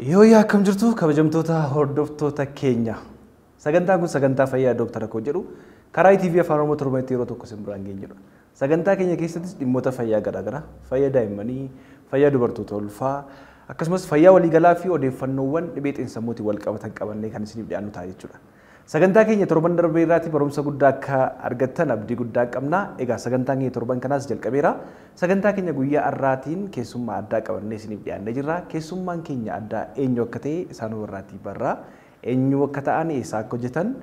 Yoo akkam jirtu kabajamtoota hordoftoota keenya. Sagantaan kun sagantaa fayyaa Dr. Koo jedhu karaa TV Afaan Oromoo torbanitti yeroo tokko isin biraan geenyudha. Sagantaa keenya keessatti dhimmoota fayyaa garaagaraa, fayyaa daa'immanii, fayyaa dubartoota ulfaa, akkasumas fayyaa waliigalaa fi odeeffannoowwan dhibee xiinsammuutiin wal qabatan qabannee kan isiniif dhiyaannu ta'a jechuudha. Sagantaa keenya torban darbee irratti barumsa guddaa akka argattan abdii guddaa qabna. Egaa sagantaan keenya torban kanaas jalqabeera. Sagantaa keenya guyyaa har'aatiin keessummaa addaa qabannee isiniif dhiyaannee jirra. Keessummaan keenya addaa eenyu akka ta'e isaan irraatii barraa. Eenyu akka ta'an eessaa akka hojjetan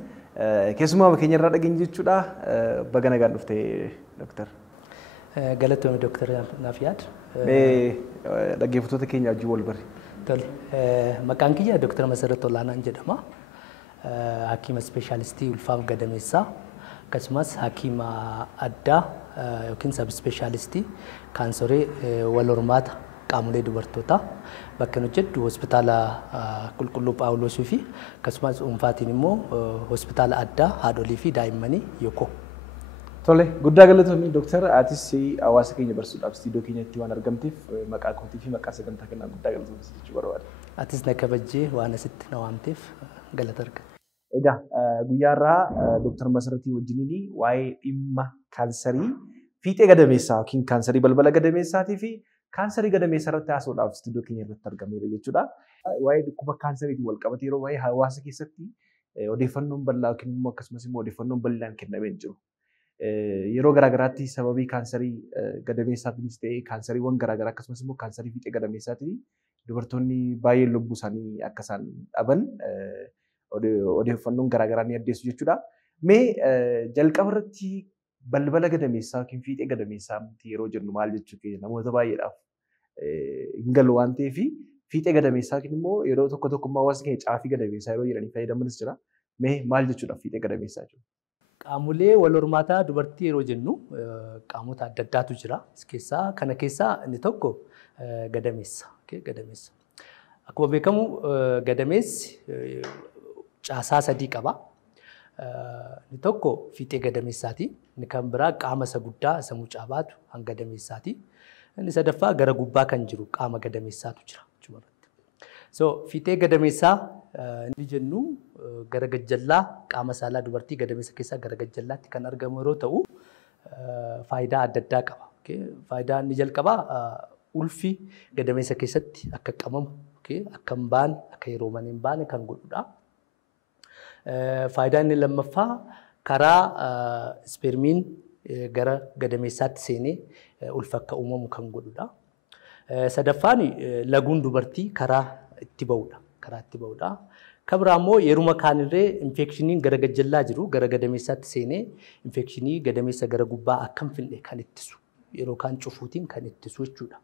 keessummaa keenya irraa dhageenya jechuudha. Baga nagaan dhufte Dooktar. Galatoomii Dooktar Naafiyaad. Dhaggeeffattoota keenya wajjin wal bari. Tole. Maqaan kiyya Dooktar Masarat Olaanaan jedhama. Hakiima ispeeshaalistii ulfaaf gadameessaa akkasumas hakiima addaa yookiin sab ispeeshaalistii kaansarii wal hormaata qaamolee dubartootaa bakka hojjedhu hospitaala Qulqulluu Phaawulosii fi akkasumas dhuunfaatiin immoo hospitaala addaa haadholii fi daa'immanii Yokoo. Tole guddaa galatoomii Dooktar Atis hawaasa keenya barsiisuudhaaf istiidiyoo keenyatti waan argamteef maqaa kootii fi maqaa sagantaa keenyaa guddaa galatoomii jechuu barbaada. Atis na kabajjee waan asitti na waamteef galata argata. Egaa guyyaa irraa Dooktar Masaratii wajjiniin waa'ee dhimma kaansarii fiixee gadameessaa yookiin kaansarii balbala gadameessaatii fi kaansarii gadameessaa irratti haasa'uudhaaf istiidiyoo keenya irratti argameera jechuudha. Waa'ee dhukkuba kaansariitiin wal qabatee yeroo waa'ee hawaasa keessatti odeeffannoon bal'aa yookiin immoo akkasumas immoo odeeffannoon bal'aan kennamee jiru. Yeroo garaagaraatti sababii kaansarii gadameessaatiinis ta'ee kaansariiwwan garaagaraa akkasumas immoo kaansarii fiixee gadameessaatiin dubartoonni baay'een lubbuu isaanii akka isaan dhaban odeeffannoon garaagaraa ni addeessu jechuudha. Mee jalqaba irratti balbala gadameessaa yookiin fiixee gadameessaa yeroo jennu maal jechuu keenya namoota baay'eedhaaf hin galu waan ta'eef fiixee gadameessaa yookiin immoo yeroo tokko tokkummaa hawaasa keenya caafii gadameessaa yeroo jedhanii fayyadamanis jira. Mee maal jechuudha fiixee gadameessaa jechuudha? Qaamolee wal hormaataa dubartii yeroo jennu qaamota adda addaatu jira. Kana keessaa inni tokko gadameessa. Gadameessa. Akkuma beekamu gadameessi caasaa sadii qaba. Inni tokko fiixee gadameessaati. Inni kan biraa qaama isa guddaa isa mucaa baatu hanga gadameessaati. Inni sadaffaa gara gubbaa kan jiru qaama gadameessaatu jira. Fiixee gadameessaa inni jennu gara gajjallaa qaama saalaa dubartii gadameessa keessaa gara gajjallaatti kan argamu yeroo ta'u faayidaa adda addaa qaba. Faayidaa inni jalqabaa ulfi gadameessa keessatti akka qabamu akka hin baane akka yeroo mana hin baane kan godhudha. Faayidaa inni lammaffaa karaa ispermiin gara gadameessaatti seenee ulfa akka uumamu kan godhudha. Sadaffaan laguun dubartii karaa itti ba'udha. Kan biraa immoo yeruma kaanirree infekshiniin gara gajjallaa jiru gara gadameessaatti seenee infekshinii gadameessa gara gubbaa akka hin finne kan ittisu. Yeroo kaan cufuutiin kan ittisu jechuudha.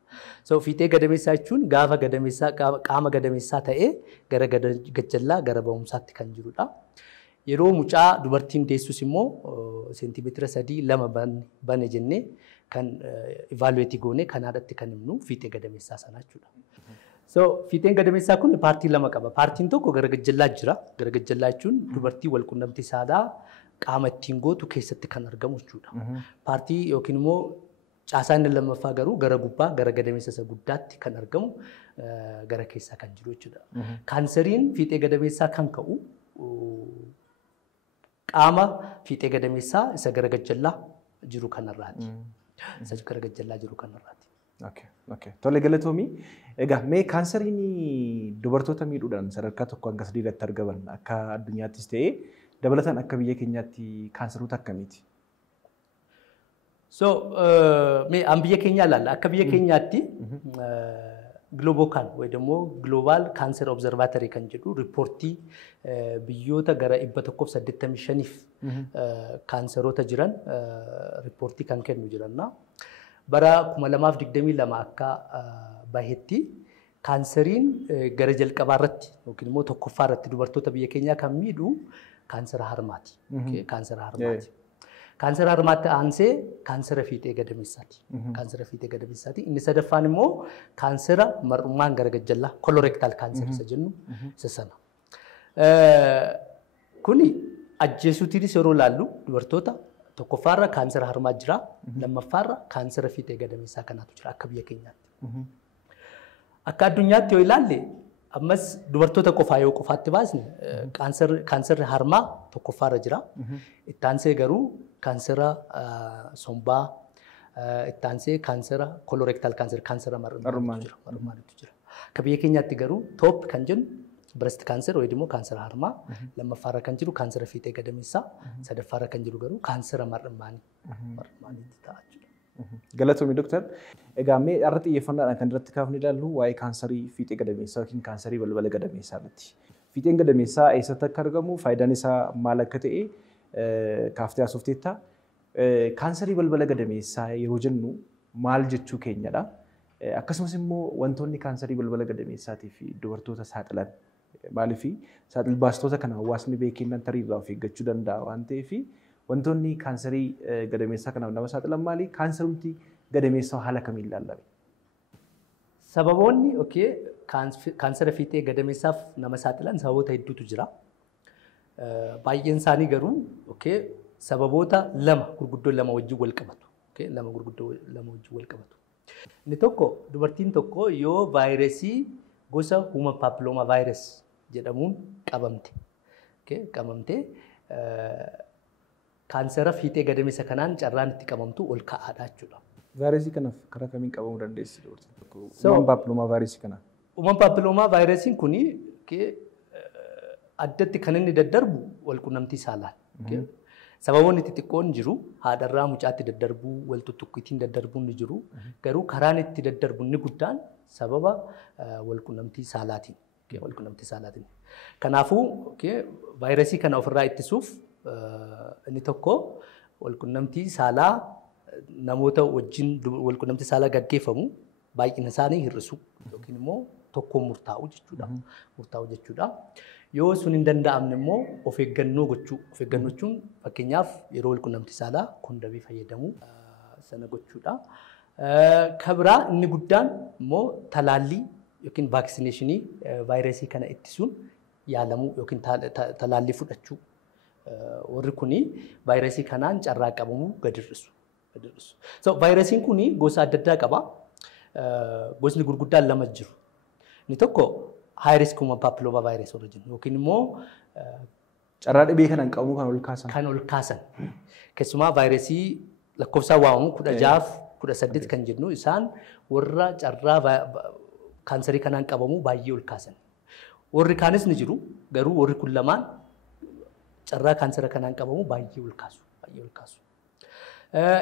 Fiixee gadameessaa jechuun gaafa gadameessaa qaama gadameessaa ta'ee gara gajjallaa gara ba'umsaatti kan jirudha. Yeroo mucaa dubartiin deessus immoo seentimeetira 3-2 bane jennee kan ivaaluweetii goonee kan haadhatti kan himnu fiixee gadameessaa sana jechuudha. Fiixeen gadameessaa kun paartii lama qaba. Paartiin tokko gara gajjallaa jira. Gara gajjallaa jechuun dubartii wal quunnamtii saalaa qaama ittiin gootu keessatti kan argamu jechuudha. Paartii yookiin immoo caasaan inni lammaffaa garuu gara gubbaa gara gadameessa isa guddaatti kan argamu gara keessaa kan jiru jechuudha. Kaansariin fiixee gadameessaa kan ka'u qaama fiixee gadameessaa isa gara gajjallaa jiru kanarraati. Isa gara gajjallaa jiru kanarraati. Tole galatoomii. Egaa mee kaansariin dubartoota miidhuudhaan sadarkaa tokko hanga sadii irratti argaman akka addunyaattis ta'ee dabalataan akka biyya keenyaatti kaansaroota akkamiiti? Mee an biyya keenyaa ilaalla. Akka biyya keenyaatti Global ወይ ደግሞ Global Cancer Observatory kan jedhu riippoortii biyyoota gara 185 kaansaroota jiran riippoortii kan kennu jiranna. Bara 2022 akka bahetti kaansariin gara jalqabaa irratti yookiin immoo tokkoffaa irratti dubartoota biyya keenyaa kan miidhu kaansara harmaati. Kaansara harmaati. Kaansara harmaatti aansee kaansara fiixee gadameessaati. Kaansara fiixee gadameessaati. Inni sadaffaan immoo kaansara mar'ummaan gara gajjallaa kolorektaal kaansar isa jennu isa sana. Kuni ajjeesuutiinis yeroo laallu dubartoota tokkoffaarra kaansara harmaa jira, lammaffaarra kaansara fiixee gadameessaa kanaatu jira akka biyya keenyaatti. Akka addunyaatti yoo ilaalle Ammas dubartoota qofaa yoo qofaatti baasne kaanserri harmaa tokkoffaarra jira. Itti aansee garuu kaansera sombaa, itti aansee kaansera kolorektaal kaansera mar'umaatu jira. Akka biyya keenyaatti garuu toop kan jennu breast cancer ወይ ደግሞ ካንሰር harmaa lammaffaarra kan jiru kaansera fiixee gadameessaa sadaffaarra kan jiru garuu kaansera mar'umaanii ta'a jechuudha. Galatoomii Dooktar. Egaa mee irra xiyyeeffannaadhaan kan irratti kaafne ilaallu waa'ee kaanserii fiixee gadameessaa yookiin kaanserii balbala gadameessaa irratti. Fiixeen gadameessaa eessatti akka argamu faayidaan isaa maal akka ta'e kaaftee haasofteetta. Kaanserii balbala gadameessaa yeroo jennu maal jechuu keenyadha. Akkasumas immoo wantoonni kaanserii balbala gadameessaatiif dubartoota saaxilan maaliif saaxil baastoota kana hawaasni beekennaan tariirraa of eeggachuu danda'a waan ta'eef wantoonni kaanserii gadameessaa kanaaf nama saaxilan maali? Kaanserumti gadameessaa haala kamiin ilaalame? Sababoonni kaansera fiixee gadameessaaf nama saaxilan sababoota hedduutu jira. Baay'een isaanii garuu sababoota gurguddoo lama wajjin wal qabatu. Lama gurguddoo lama wajjin wal qabatu. Inni tokko dubartiin tokko yoo vaayirasii gosa human papilloma virus jedhamuun qabamte kaansera fiixee gadameessa kanaan carraan itti qabamtu ol ka'aadha jechuudha. Vaayirasii kanaaf karaa kamiin qabamuu dandeessi dubartiin tokko? Human papilloma virus kana. Human papilloma virus kuni addatti kan inni daddarbu walqunnamtii saalaan. Sababoonni xixiqqoon jiru haadharraa mucaatti daddarbuu, wal tuttuqqiitiin daddarbuun ni jiru. Garuu karaan itti daddarbu inni guddaan sababa walqunnamtii saalaatiin. Kanaafuu vaayirasii kana ofirraa ittisuuf inni tokko walqunnamtii saalaa namoota wajjin walqunnamtii saalaa gaggeeffamu baay'ina isaanii hir'isu yookiin immoo tokkoon murtaa'u jechuudha. Yoo sun hin danda'amne immoo of eeggannoo gochuu. Of eeggannoo jechuun fakkeenyaaf yeroo walqunnamtii saalaa kondomii fayyadamuu sana gochuudha. Kabiraa inni guddaan immoo talaallii yookiin vaaksineeshinii vaayirasii kana ittisuun yaalamuu yookiin talaallii fudhachuu. Warri kuni vaayirasii kanaan carraa qabamuu gadi hir'isu. Vaayirasiin kuni gosa adda addaa qaba. Gosni gurguddaan lama jiru. Inni tokko high risk human papilloma virus origin yookiin immoo carraa dhibee kanaan qabamu kan ol kaasan. Keessumaa vaayirasii lakkoofsaan waamamu 16 18 kan jennu isaan warra carraa kaanserii kanaan qabamu baay'ee ol kaasan. Warri kaanis ni jiru garuu warri kun lamaan carraa kaansera kanaan qabamu baay'ee ol kaasu.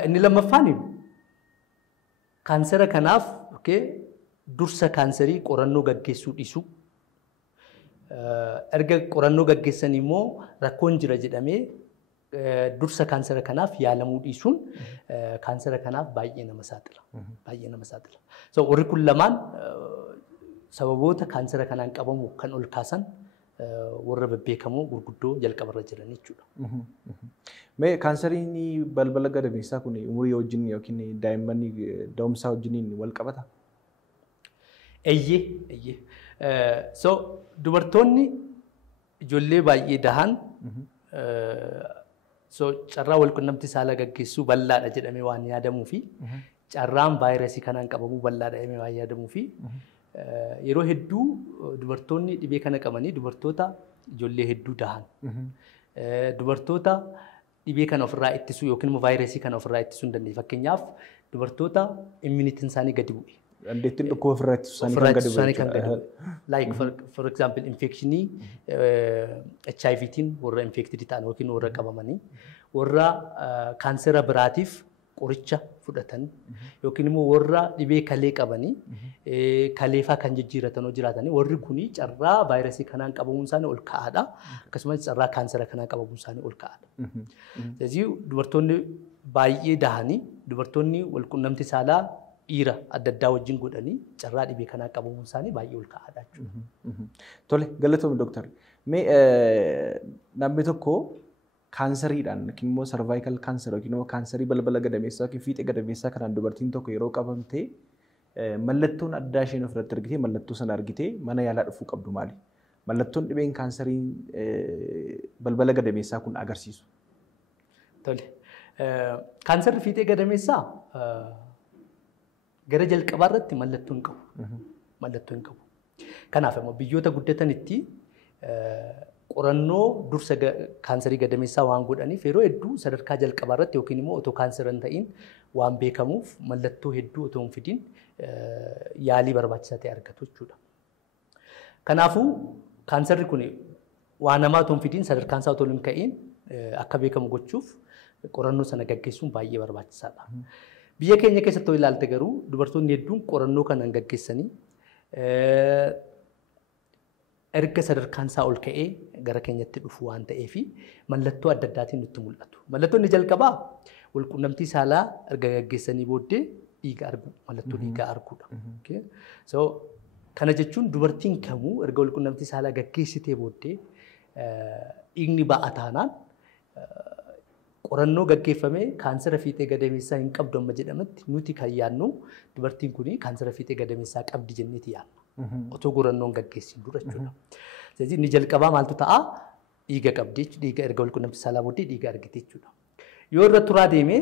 Inni lammaffaan kaansera kanaaf dursa kaanserii qorannoo gaggeessuu dhiisuu. Erga qorannoo gaggeessan immoo rakkoon jira jedhamee dursa kaansera kanaaf yaalamuu dhiisuun kaansera kanaaf baay'ee nama saaxila. Warri kun lamaan sababoota kaansera kanaan qabamu kan ol kaasan warra bebbeekamoo gurguddoo jalqabarra jiran jechuudha. Mee kaanseriin balbala gadameessaa kun umurii wajjin yookiin daa'imman da'umsaa wajjiniin wal qabata? Eeyyee. Dubartoonni ijoollee baay'ee dahan carraa walqunnamtii saalaa gaggeessuu bal'aadha jedhamee waan yaadamuu fi carraan vaayirasii kanaan qabamuu bal'aadha jedhamee waan yaadamuu fi yeroo hedduu dubartoonni dhibee kana qabanii dubartoota ijoollee hedduu dahan. Dubartoota dhibee kana ofirraa ittisuu yookiin immoo vaayirasii kana ofirraa ittisuu hin dandeenye. Fakkeenyaaf dubartoota immunitiin isaanii gadi bu'e. Dandeettiin dhukkuba ofirraa ittisuu isaanii kan gadi bu'e. Like for example infectionii HIVtiin warra infected ta'an yookiin warra qabamanii warra kaansera biraatiif qoricha fudhatan yookiin immoo warra dhibee kalee qabanii kaleefaa kan jijjiiratan yoo jiraatanii warri kuni carraa vaayirasii kanaan qabamuun isaanii ol ka'aadha. Akkasumas carraa kaansera kanaan qabamuun isaanii ol ka'aadha. ስለዚህ dubartoonni baay'ee dahanii dubartoonni walqunnamtii saalaa dhiira adda addaa wajjin godhanii carraa dhibee kanaan qabamuun isaanii baay'ee ol ka'aadha jechuudha. Tole galatoomii dooktar. Mee namni tokko kaanseriidhaan yookiin immoo sarvaayikal kaanser yookiin immoo kaanserii balbala gadameessaa yookiin fiixee gadameessaa kanaan dubartiin tokko yeroo qabamte mallattoon addaa isheen ofirratti argitee mallattoo sana argitee mana yaalaa dhufuu qabdu maali? Mallattoon dhibeen kaanseriin balbala gadameessaa kun agarsiisu. Tole. Kaanserri fiixee gadameessaa gara jalqabaa irratti mallattoo hin qabu. Kanaaf immoo biyyoota guddatanitti qorannoo dursa kaanserii gadameessaa waan godhaniif yeroo hedduu sadarkaa jalqabaa irratti yookiin immoo otoo kaanserii hin ta'in waan beekamuuf mallattoo hedduu otoo hin fidin yaalii barbaachisaa ta'e argatu jechuudha. Kanaafuu kaanserri kun waan namaa otoo hin fidin sadarkaan isaa otoo hin ka'in akka beekamu gochuuf qorannoo sana gaggeessuun baay'ee barbaachisaadha. Biyya keenya keessatti ilaalte garuu dubartoonni hedduun qorannoo kana hin gaggeessanii erga sadarkaan isaa ol ka'ee gara keenyatti dhufu waan ta'eef mallattoo adda addaatiin nutti mul'atu. Mallattoon jalqabaa walqunnamtii saalaa erga gaggeessanii booddee dhiiga arguu, mallattoo dhiigaa arguudha. So kana jechuun dubartiin kamuu erga walqunnamtii saalaa gaggeessitee booddee dhiigni ba'aa taanaan qorannoo gaggeeffamee kaansera fiixee gadameessaa hin qabdu amma jedhamatti nuti kan yaadnu dubartiin kun kaansera fiixee gadameessaa qabdi jenneeti yaadna. Otoo qorannoon gaggeessin dura jechuudha. ስለዚህ inni jalqabaa maaltu ta'a? Dhiiga qabdi jechuudha. Dhiiga erga walqunnamtii saalaa booddee dhiiga argite jechuudha. Yoo irra turaa deemee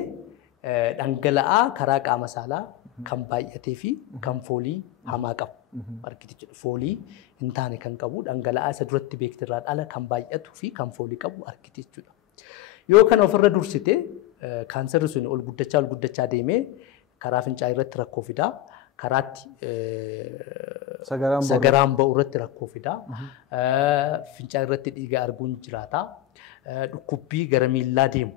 dhangala'aa karaa qaama saalaa kan baay'atee fi kan foolii hamaa qabu argite jechuudha. Foolii hin taane kan qabu dhangala'aa isa duratti beektirraa dhala kan baay'atu fi kan foolii qabu argite jechuudha. Yoo kana ofirra dursite kaanserri sun ol guddachaa deemee karaa fincaa'aa irratti rakkoo fidaa. Karaatti sagaraan ba'u irratti rakkoo fidaa. Fincaa'aa irratti dhiiga arguun jiraata. Dhukkubbii gara miillaa deemu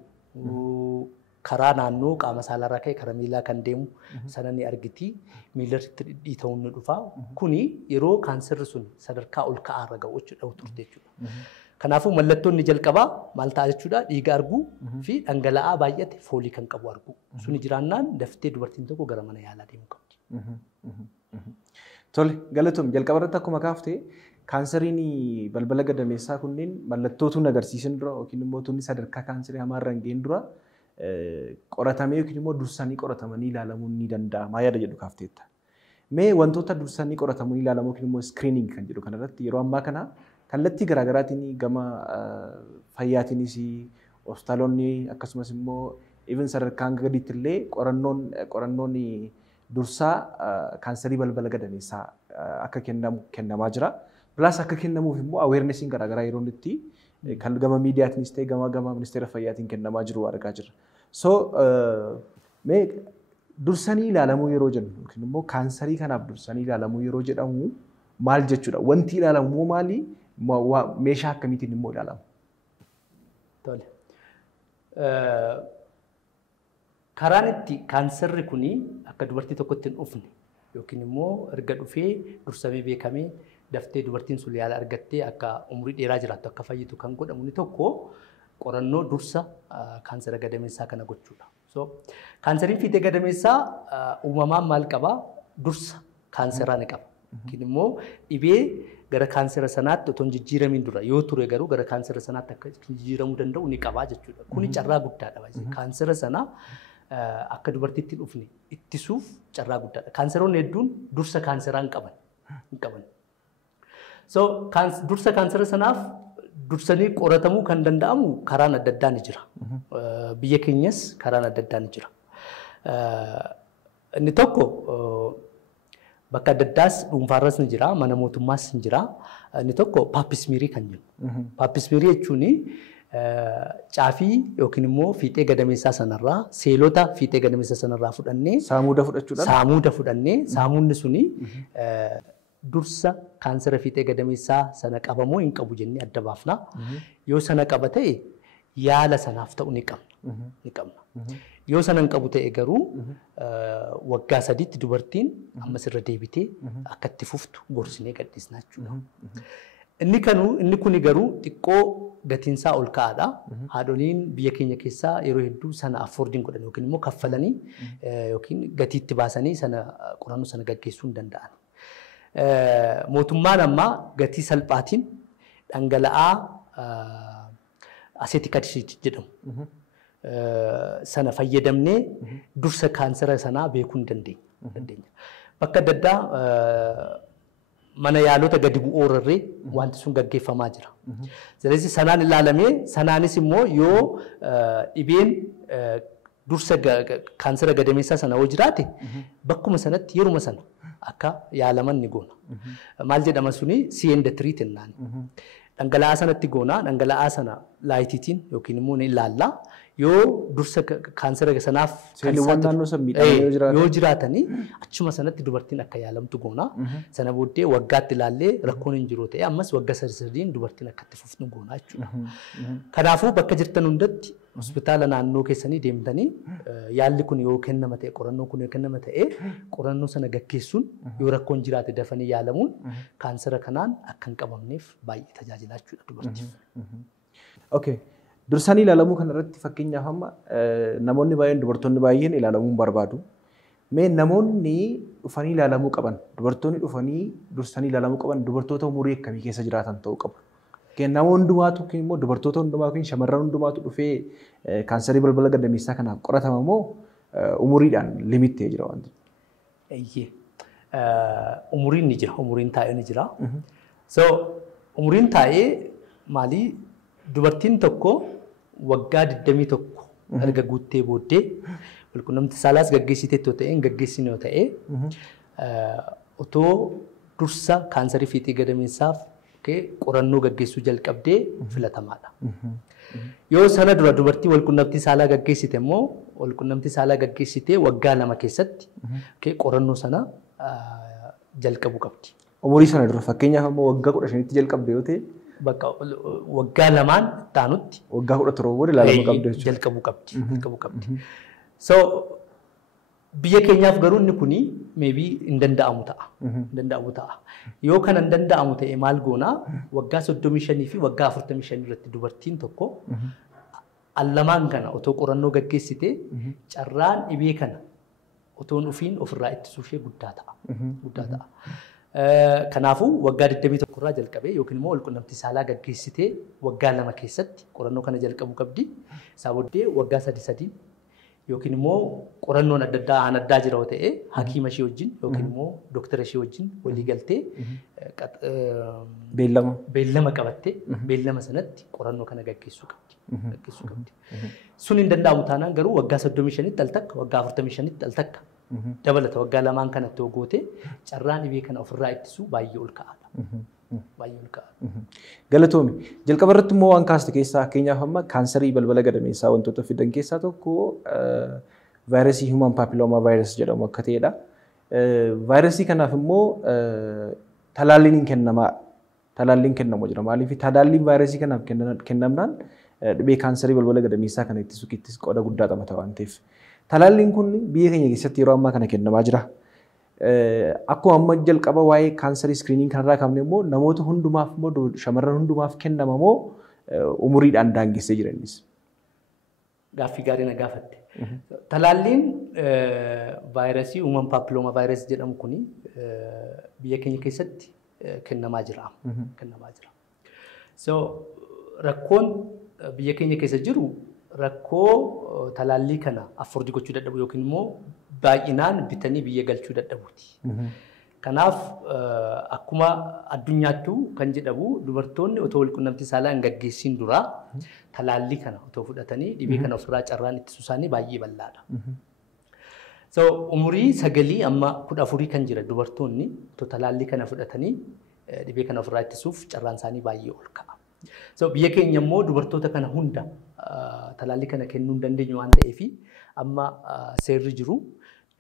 karaa naannoo qaama saalaa ka'e karaa miillaa kan deemu sana ni argiti. Miilla irratti dhidhiita'uun ni dhufa. Kuni yeroo kaanserri sun sadarkaa ol ka'aa irra ga'u turte jechuudha. Kanaafuu mallattoon inni jalqabaa maal ta'a jechuudha? Dhiiga arguu fi dhangala'aa baay'ate foolii kan qabu arguu. Suni jiraannaan daftee dubartiin tokko gara mana yaalaa deemuu qabdi. Tole, galatoom jalqaba irratti akkuma kaaftee kaanseriin balbala gadameessaa kunneen mallattootu agarsiisan dura yookiin immoo tunni sadarkaa kaanserii hamaarra hin ga'in dura qoratamee yookiin immoo dursanii qoratamanii ilaalamuun ni danda'ama yaada jedhu kaafteetta. Mee wantoota dursanii qoratamanii ilaalamu yookiin immoo screening kan jedhu kanarratti yeroo ammaa kana kallattii garaagaraatiin gama fayyaatiinis hospitaalonni akkasumas immoo even sadarkaan gadiitti illee qorannoon dursaa kaanserii balbala gadameessaa akka kennamaa jira. Plus akka kennamuuf immoo awarenessiin garaagaraa yeroo itti kan gama miidiyaatiinis ta'e gama ministeera fayyaatiin kennamaa jiru argaa jirra. So mee dursanii ilaalamuu yeroo jennu yookiin immoo kaanserii kanaaf dursanii ilaalamuu yeroo jedhamu maal jechuudha? Wanti ilaalamu maali? Meeshaa akkamiitiin immoo ilaalamu? Tole. Karaan itti kaanserri kuni akka dubartii tokkotti hin dhufne yookiin immoo erga dhufee dursamee beekamee daftee dubartiin sun yaala argattee akka umurii dheeraa jiraattu akka fayyitu kan godhamu ni tokko qorannoo dursa kaansera gadameessaa kana gochuudha. So kaanseriin fiixee gadameessaa uumamaan maal qabaa? Dursa kaanseraa ni qaba. Yookiin immoo dhibee gara kaansera sanaatti otoo hin jijjiiramiin dura yoo ture garuu gara kaansera sanaatti akka jijjiiramuu danda'u ni qabaa jechuudha. Kuni carraa guddaadha. Kaansera sanaa akka dubartiitti dhufne ittisuuf carraa guddaadha. Kaanseroonni hedduun dursa kaanseraa hin qaban. So dursa kaansera sanaaf dursanii qoratamuu kan danda'amu karaan adda addaa ni jira. Biyya keenyas karaan adda addaa ni jira. Inni tokko bakka adda addaas dhuunfaarras ni jira, mana mootummaas ni jira. Inni tokko paappismiirii kan jennu. Paappismiirii jechuun caafii yookiin immoo fiixee gadameessaa sanarraa seelota fiixee gadameessaa sanarraa fudhannee saamuuda fudhannee saamuudni suni dursa kaansera fiixee gadameessaa sana qabamoo hin qabu jennee adda baafna. Yoo sana qaba ta'e yaala sanaaf ta'u ni qabna. Yoo sana hin qabu ta'e garuu waggaa 3tti dubartiin ammas irra deebitee akka itti fuftu gorsinee gadhiisna jechuudha. Inni kun garuu xiqqoo gatiinsaa ol ka'aadha. Haadholiin biyya keenya keessaa yeroo hedduu sana affordiin godhan yookiin immoo kaffalanii yookiin gatiitti baasanii sana qorannoo sana gaggeessuu hin danda'an. Mootummaan ammaa gatii salphaatiin dhangala'aa aseetik adiid jedhamu sana fayyadamnee dursa kaansera sanaa beekuu hin dandeenya. Bakka adda addaa mana yaalota gadi bu'oorarree wanti sun gaggeeffamaa jira. ስለዚህ sanaan ilaalamee sanaanis immoo yoo dhibeen dursa kaansera gadameessaa sana hoo jiraate bakkuma sanatti yeruma sana akka yaalaman ni goona. Maal jedhama suni see and treat jennaan. Dhangala'aa sanatti goona dhangala'aa sana laayitiitiin yookiin immoo ni ilaalla. Yoo dursa kaansera sanaaf seeliiwwan naannoo san miidhamanii yoo jiraatanii achuma sanatti dubartiin akka yaalamtu goona. Sana booddee waggaatti ilaallee rakkoon hin jiru ta'e ammas waggaa sadiin dubartiin akka itti fufnu goona jechuudha. Kanaafuu bakka jirtan hundatti hospitaala naannoo keessanii deemtanii yaalli kun yoo kennama ta'e qorannoo kun yoo kennama ta'e qorannoo sana gaggeessuun yoo rakkoon jiraate dafanii yaalamuun kaansera kanaan akka hin qabamneef baay'ee tajaajila jechuudha dubartiif. Okay. Dursanii ilaalamuu kanarratti fakkeenyaaf amma namoonni baay'een dubartoonni baay'een ilaalamuu barbaadu. Mee namoonni dhufanii ilaalamuu qaban dubartoonni dhufanii dursanii ilaalamuu qaban dubartoota umurii akkamii keessa jiraatan ta'uu qabu. Nama hundumaatu yookiin immoo dubartoota hundumaa yookiin shamarran hundumaatu dhufee kaanserii balbala gadameessaa kanaaf qoratama moo umuriidhaan limittee jira wanti? Umuriin ni jira, umuriin taa'ee ni jira. So umuriin taa'ee maali? Dubartiin tokko waggaa 21 erga guuttee booddee walqunnamtii saalaas gaggeessitee yoo ta'e gaggeessine yoo ta'e otoo dursa kaanserii fiixee gadameessaaf qorannoo gaggeessuu jalqabdee filatamaadha. Yoo sana dura dubartii walqunnamtii saalaa gaggeessite immoo walqunnamtii saalaa gaggeessitee waggaa 2 keessatti qorannoo sana jalqabuu qabdi. Umurii sana dura fakkeenyaaf immoo waggaa 15tti jalqabde yoo ta'e bakka waggaa 2 taanutti waggaa 17 booda ilaalamuu qabdi jechuudha. Jalqabuu qabdi. So biyya keenyaaf garuu inni kuni maybe hin danda'amu ta'a. Yoo kana hin danda'amu ta'e maal goona waggaa 35 fi waggaa 45 irratti dubartiin tokko allamaan kana otoo qorannoo gaggeessite carraan dhibee kana otoo dhufiin ofirraa ittisuu ishee guddaa ta'a. Kanaafuu waggaa 21 irraa jalqabee yookiin immoo walqunnamtii saalaa gaggeessitee waggaa 2 keessatti qorannoo kana jalqabuu qabdi. Isaa booddee waggaa 3 yookiin immoo qorannoon adda addaa jira yoo ta'e hakiima ishee wajjin yookiin immoo dooktara ishee wajjin walii galtee beellama qabattee beellama sanatti qorannoo kana gaggeessuu qabdi. Sun hin danda'amu taanaan garuu waggaa 35tti al takka waggaa 45tti al takka dabalata waggaa 2 kanatti hogoote carraan dhibee kana ofirraa ittisuu baay'ee ol ka'aadha. Galatoomi. Jalqaba irratti immoo waan kaaste keessaa fakkeenyaaf amma kaanserii balbala gadameessaa wantoota fidan keessaa tokko vaayirasii human papilloma virus jedhamu akka ta'edha. Vaayirasii kanaaf immoo talaalliin hin kennamaa. Talaalliin kennamu jira. Maaliif talaalliin vaayirasii kanaaf kennamnaan dhibee kaanserii balbala gadameessaa kana ittisuuf qooda guddaa taphata waan ta'eef. Talaalliin kun biyya keenya keessatti yeroo ammaa kana kennamaa jira. Akkuma amma jalqaba waa'ee kaanserii iskiriiniin kanarraa qabne immoo namoota hundumaaf immoo shamarran hundumaaf kennama moo umuriidhaan daangessee jiranis? Gaaffii gaarii na gaafatte. Talaalliin vaayirasii human papilloma virus jedhamu kuni biyya keenya keessatti kennamaa jira. So rakkoon biyya keenya keessa jiru rakkoo talaallii kana affordii gochuu dadhabu yookiin immoo baay'inaan bitanii biyya galchuu dadhabuuti. Kanaaf akkuma addunyaattuu kan jedhamu dubartoonni otoo walqunnamtii saalaa hin gaggeessiin dura talaallii kana otoo fudhatanii dhibee kana ofirraa carraan ittisuu isaanii baay'ee bal'aadha. So umurii 9 amma 14 kan jira dubartoonni otoo talaallii kana fudhatanii dhibee kana ofirraa ittisuuf carraan isaanii baay'ee ol ka'a. So biyya keenya immoo dubartoota kana hunda talaallii kana kennuu hin dandeenyu waan ta'eef amma seerri jiru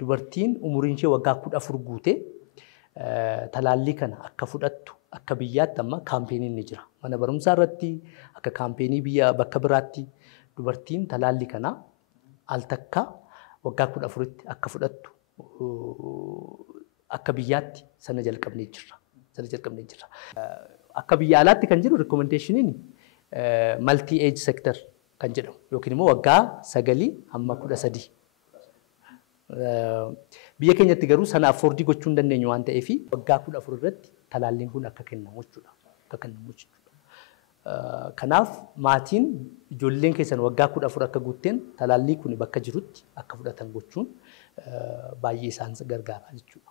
dubartiin umuriin ishee waggaa 14 guute talaallii kana akka fudhattu akka biyyaatti amma kaampeenii ni jira. Mana barumsaa irratti akka kaampeenii biyya bakka biraatti dubartiin talaallii kana al takka waggaa 14tti akka fudhattu akka biyyaatti sana jalqabnee jirra. Akka biyya alaatti kan jiru recommendationiin multi age sector kan jedhamu yookiin immoo waggaa 9 hamma 13. Biyya keenyatti garuu sana affordii gochuu hin dandeenyu waan ta'eef waggaa 14 irratti talaalliin kun akka kennamu jechuudha. Kanaaf maatiin ijoolleen keessan waggaa 14 akka guutteen talaallii kun bakka jirutti akka fudhatan gochuun baay'ee isaan gargaara jechuudha.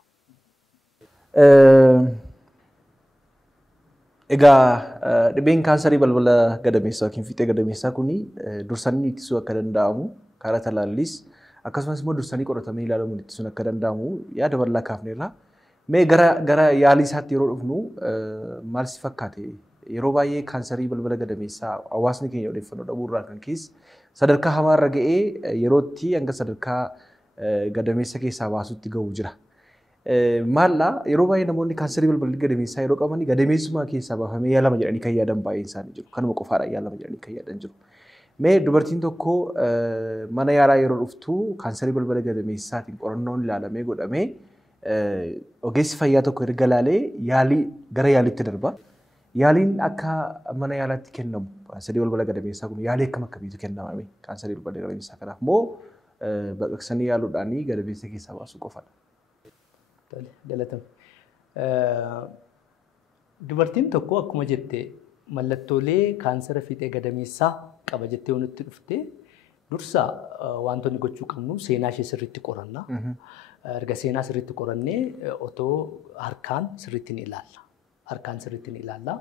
Egaa dhibeen kaanserii balbala gadameessaa yookiin fiixee gadameessaa kuni dursanii ittisuu akka danda'amu karaa talaallis akkasumas immoo dursanii qoratamanii ilaalamuun itti sun akka danda'amu yaada bal'aa kaafneerra. Mee gara yaalii isaatti yeroo dhufnu maal si fakkaate? Yeroo baay'ee kaansarii balbala gadameessaa hawaasni keenya odeeffannoo dhabuurraa kan keessa sadarkaa hamaarra ga'ee yerootti hanga sadarkaa gadameessa keessaa baasutti ga'u jira. Maalla yeroo baay'ee namoonni kaansarii balbala gadameessaa yeroo qaban gadameessuma keessaa baafamee yaalama jedhanii kan yaadan baay'een isaanii jiru. Kanuma qofaadhaan yaalama jedhanii kan yaadan jiru. Mee dubartiin tokko mana yaalaa yeroo dhuftu kaansarii balbala gadameessaatiin qorannoon ilaalamee godhamee ogeessi fayyaa tokko erga laalee yaalii gara yaaliitti darba. Yaaliin akka mana yaalaatti kennamu kaansarii balbala gadameessaa kun yaalii akkam akkamiitu kennamame kaansarii balbala gadameessaa kanaaf moo baqaqsanii yaaluudhaan gadameessa keessaa baasuu qofaadha. Galatama. Dubartiin tokko akkuma jette mallattoolee kaansara fiixee gadameessaa qaba jettee nutti dhufte dursa wantoonni gochuu qabnu seenaa ishee sirriitti qoranna. Erga seenaa sirriitti qorannee otoo harkaan sirriitti ni ilaalla. Harkaan sirriitti ni ilaalla.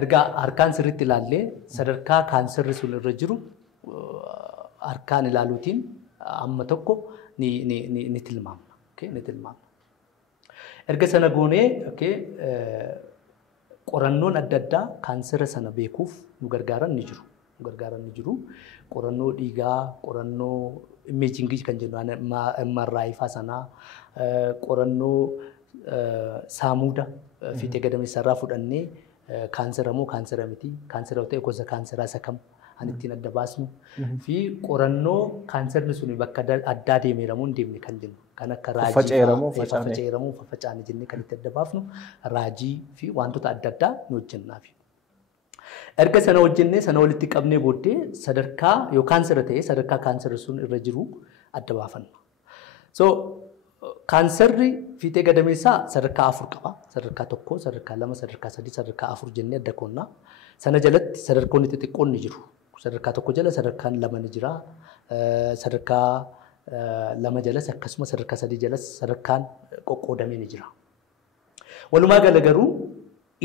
Erga harkaan sirriitti ilaallee sadarkaa kaansarri sun irra jiru harkaan ilaaluutiin amma tokko ni tilmaamna. Ni tilmaamna. Erga sana goonee qorannoon adda addaa kaansara sana beekuuf nu gargaaran ni jiru. Qorannoo dhiigaa, qorannoo imeejingii kan jennu MRI faa sanaa, qorannoo saamuuda fiixee gadameessaa irraa fudhannee kaansara moo kaansara miti, kaansara ta'e gosa kaansaraa isa kam an ittiin adda baasnu fi qorannoo kaansarni sun bakka addaa deemeeramuu hin deemne kan jennu kan akka raajii facaane jennee kan itti adda baafnu raajii fi wantoota adda addaa ni hojjennaaf. Erga sana hojjennee sana walitti qabnee booddee sadarkaa yoo kaansara ta'e sadarkaa kaansarri sun irra jiru adda baafanna. So kaansarri fiixee gadameessaa sadarkaa 4 qaba. Sadarkaa 1, sadarkaa 2, sadarkaa 3, sadarkaa 4 jennee adda qoonna. Sana jalatti sadarkoonni xixiqqoon ni jiru. Sadarkaa 1 jala sadarkaan 2 ni jira. Sadarkaa 2 jalas akkasuma sadarkaa 3 jalas sadarkaan qoqqoodamee ni jira. Walumaa gala garuu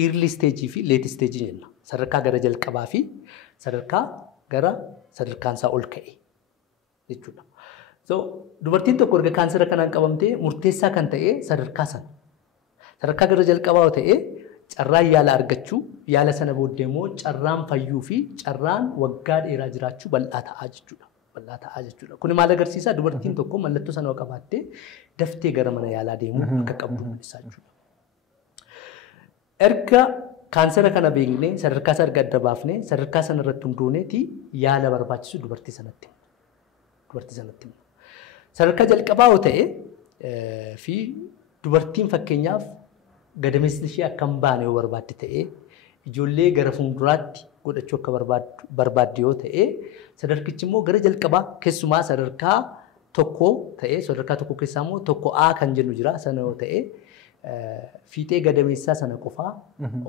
early stage fi late stage jenna. Sadarkaa gara jalqabaa fi sadarkaa gara sadarkaan isaa ol ka'e jechuudha. So dubartiin tokko erga kaansara kanaan qabamtee murteessaa kan ta'e sadarkaa sana. Sadarkaa gara jalqabaa yoo ta'e carraan yaala argachuu, yaala sana booddee immoo carraan fayyuu fi carraan waggaa dheeraa jiraachuu bal'aa ta'aa jechuudha. Kun maal agarsiisa? Dubartiin tokko mallattoo sana qabaattee daftee gara mana yaalaa deemuu akka qabdu mul'isa jechuudha. Erga kaansara kana beeknee sadarkaa isaa erga adda baafnee sadarkaa sana irratti hundoonee yaala barbaachisu dubartii sanatti. Sadarkaa jalqabaa yoo ta'e fi dubartiin fakkeenyaaf gadameessi ishee akka hin baane yoo barbaadde ta'e ijoollee gara fuulduraatti godhachuu akka barbaadde yoo ta'e sadarkichi immoo gara jalqabaa keessumaa sadarkaa tokko ta'e sadarkaa tokko keessaa immoo tokko A kan jennu jira sana yoo ta'e fiixee gadameessaa sana qofaa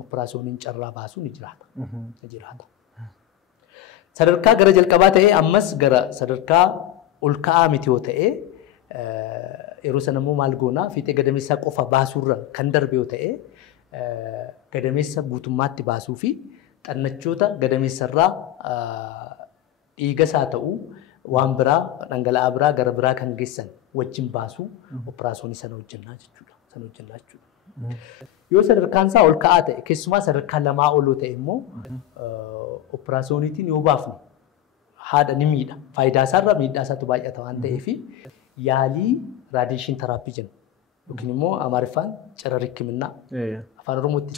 operaasyooniin carraa baasuu ni jiraata. Sadarkaa gara jalqabaa ta'e ammas gara sadarkaa ol ka'aa miti yoo ta'e yeroo sana immoo maal goonaa fiixee gadameessaa qofa baasuurra kan darbe yoo ta'e gadameessa guutummaatti baasuu fi xannachoota gadameessarraa dhiigas haa ta'u waan biraa dhangala'aa biraa gara biraa kan geessan wajjin baasuu operaasyoonii sana hojjennaa jechuudha. Yoo sadarkaan isaa ol ka'aa ta'e keessumaa sadarkaa 2 ol ta'e immoo operaasyooniitiin yoo baafnu haadha ni miidha. Faayidaa isaarraa miidhaa isaatu baay'ata waan ta'eef yaalii raadiyeeshin teraappii jennu yookiin immoo Amaariffaan cararii hikiminnaa afaan Oromootti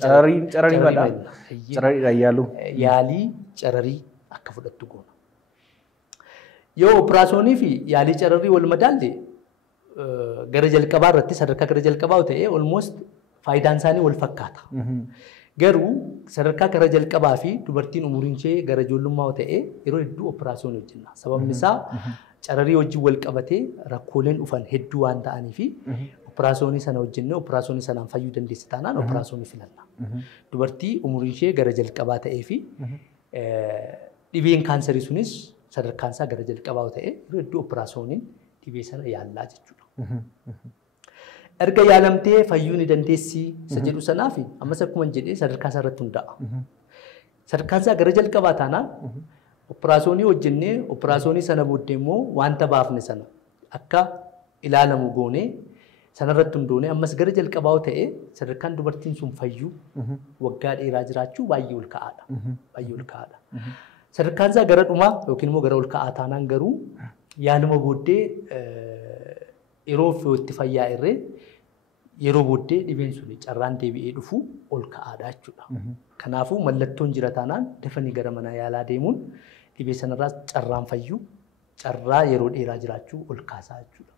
yaalii cararii akka fudhattu goona. Yoo operaasyoonii fi yaalii cararii wal madaalle gara jalqabaa irratti sadarkaa gara jalqabaa ta'e almost faayidaan isaanii wal fakkaata. Garuu sadarkaa gara jalqabaa fi dubartiin umuriin ishee gara ijoollummaa ta'e yeroo hedduu operaasyoonii hojjenna. Sababni isaa cararii wajjin wal qabatee rakkooleen dhufan hedduu waan ta'aniif operaasyoonii sana hojjennee operaasyoonii sanaan fayyuu dandeessi taanaan operaasyoonii filanna. Dubartii umuriin ishee gara jalqabaa ta'ee fi dhibeen kaansarii sunis sadarkaan isaa gara jalqabaa ta'e yeroo hedduu operaasyooniin dhibee sana yaallaa jechuudha. Erga yaalamtee fayyuu ni dandeessi isa jedhu sanaaf ammas akkuma jedhee sadarkaa isaa irratti hundaa'a. Sadarkaan isaa gara jalqabaa taanaan Operaasyoonii hojjennee operaasyoonii sana booddee immoo wanta baafne sana akka ilaalamu goonee sanarratti hundoonee ammas gara jalqabaa ta'ee sadarkaan dubartiin sun fayyuu waggaa dheeraa jiraachuu baay'ee ol ka'aadha. Baay'ee ol ka'aadha. Sadarkaan isaa gara dhumaa yookiin immoo gara ol ka'aa taanaan garuu yaaluma booddee yeroo itti fayyaa irree yeroo booddee dhibeen sun carraan deebi'ee dhufu ol ka'aadha jechuudha. Kanaafuu mallattoon jira taanaan dafanii gara mana yaalaa deemuun dhibee sanarraa carraan fayyuu carraa yeroo dheeraa jiraachuu ol kaasaa jechuudha.